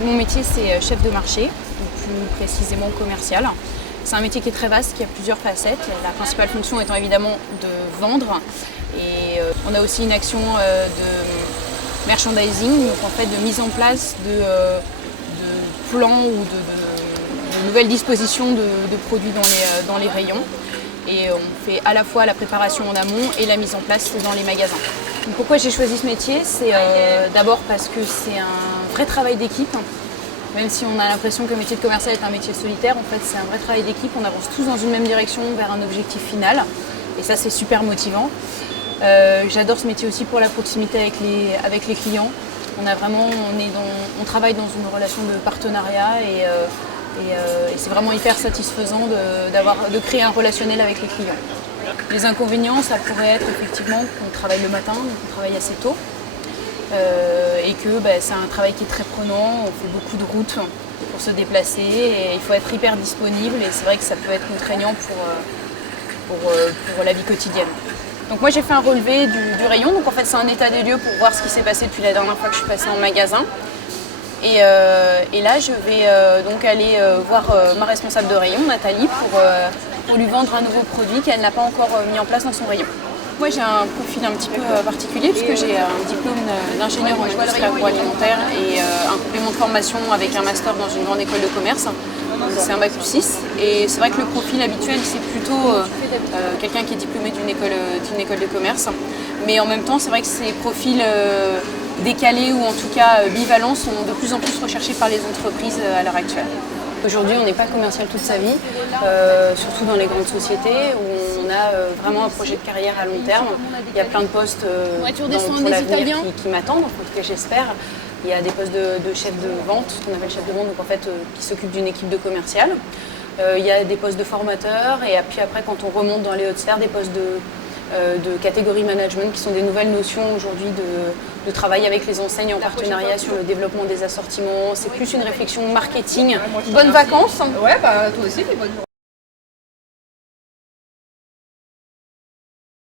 Mon métier, c'est chef de marché, ou plus précisément commercial. C'est un métier qui est très vaste, qui a plusieurs facettes. La principale fonction étant évidemment de vendre. Et on a aussi une action de merchandising, donc en fait de mise en place de plans ou de nouvelles dispositions de produits dans les rayons. Et on fait à la fois la préparation en amont et la mise en place dans les magasins. Donc pourquoi j'ai choisi ce métier? C'est d'abord parce que c'est un vrai travail d'équipe. Même si on a l'impression que le métier de commercial est un métier solitaire, en fait c'est un vrai travail d'équipe. On avance tous dans une même direction vers un objectif final. Et ça c'est super motivant. J'adore ce métier aussi pour la proximité avec les clients. On travaille dans une relation de partenariat et c'est vraiment hyper satisfaisant de créer un relationnel avec les clients. Les inconvénients, ça pourrait être effectivement qu'on travaille le matin, donc on travaille assez tôt, et que c'est un travail qui est très prenant, on fait beaucoup de routes pour se déplacer et il faut être hyper disponible et c'est vrai que ça peut être contraignant pour la vie quotidienne. Donc moi j'ai fait un relevé du rayon, donc en fait c'est un état des lieux pour voir ce qui s'est passé depuis la dernière fois que je suis passée en magasin. Et là, je vais donc aller voir ma responsable de rayon, Nathalie, pour lui vendre un nouveau produit qu'elle n'a pas encore mis en place dans son rayon. Moi, j'ai un profil un petit peu particulier puisque j'ai un diplôme d'ingénieur en industrie agroalimentaire et un complément de formation avec un master dans une grande école de commerce. C'est un bac+6 et c'est vrai que le profil habituel, c'est plutôt quelqu'un qui est diplômé d'une école de commerce. Mais en même temps, c'est vrai que ces profils décalés ou en tout cas bivalents sont de plus en plus recherchés par les entreprises à l'heure actuelle. Aujourd'hui, on n'est pas commercial toute sa vie, surtout dans les grandes sociétés où on a vraiment un projet de carrière à long terme. Il y a plein de postes pour l'avenir qui m'attendent, en tout cas j'espère. Il y a des postes de chef de vente, ce qu'on appelle chef de vente, donc en fait qui s'occupe d'une équipe de commercial. Il y a des postes de formateurs et puis après quand on remonte dans les hautes sphères, des postes de catégorie management qui sont des nouvelles notions aujourd'hui de travail avec les enseignes en partenariat sur le développement des assortiments. C'est plus une réflexion marketing. Bonnes vacances. Ouais, bah toi aussi, bonnes vacances.